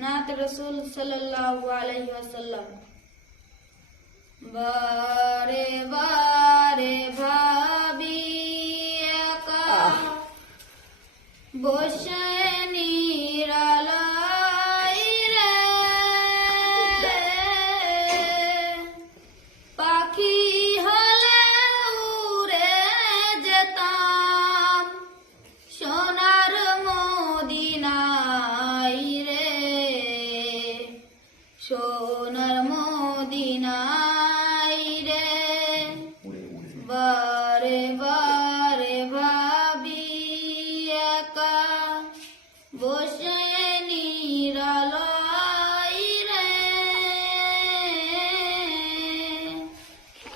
नात रसूल सल्लल्लाहु अलैहि वसल्लम। बारे बारे भाबी एका বসে নিরালাই রে, পাখি হলে উড়ে যেতাম সোনার মদিনায় রে, সোনার মদিনায় রে। বারে বারে ভাবি একা বসে নিরালাই রে,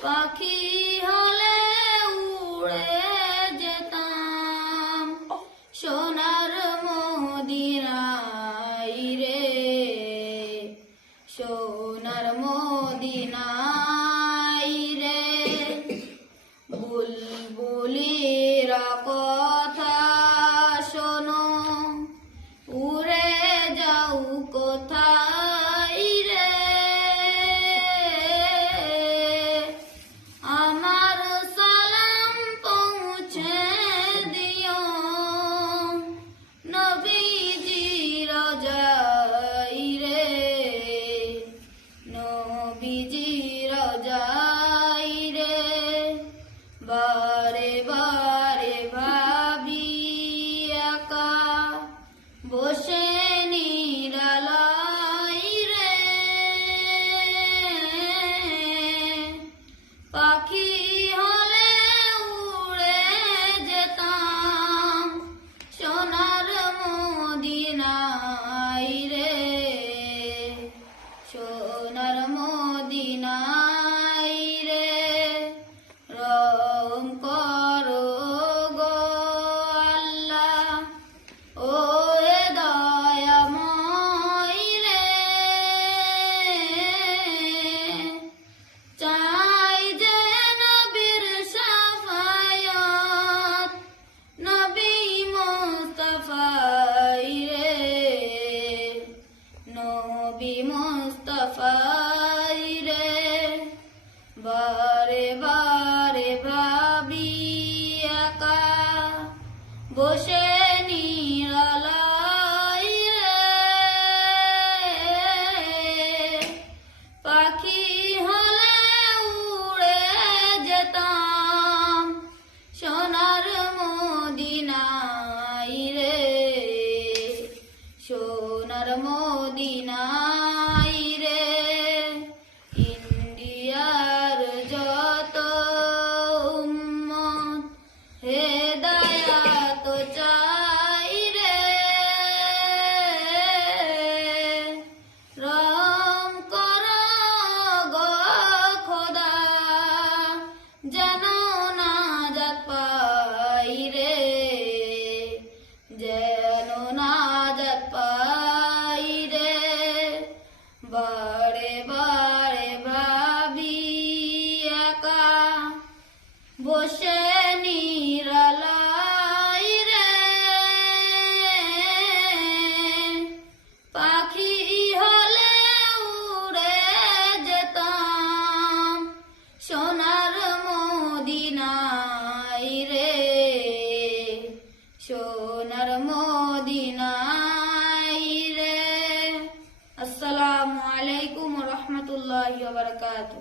পাখি হলে উড়ে যেতাম সোনার মদিনায় রে, সোনার মদিনায় রে। বুলবুলিরা কথা শোনো, উড়ে যাও কোথায় রে, আমার সালাম পৌঁছে দিও নবীজি রোজায় রে, নবীজি রোজায় রে। বারে বারে ভাবি একা বসে নিরালাই রে, পাখি হলে উড়ে যেতাম সোনার মদিনায় রে, সোনার মদিনায় রে। রহম করো গো আল্লাহ, ও এ দয়াময় রে, চাই যে নবীর শাফায়াত, নবী মুস্তাফাই রে, নবী মুস্তাফাই রে। বারে বারে ভাবি একা বসে নিরালাই রে, পাখি হলে উড়ে যেতাম সোনার মদিনায় রে, সোনার মদিনায় রে। ইন্ডিয়ার যত উম্মত হেদায়াত চাই রে, রহম করো গো খোদা যেন নাজাত পাই রে, যেন নাজাত পাই রে। বারে বারে ভাবি একা বসে নিরালাই রে, পাখি হলে উড়ে যেতাম সোনার মদিনায় রে, সোনার মদিনায় রে। আসসালামু আলাইকুম ওয়া রাহমাতুল্লাহি ওয়া বারাকাতুহু।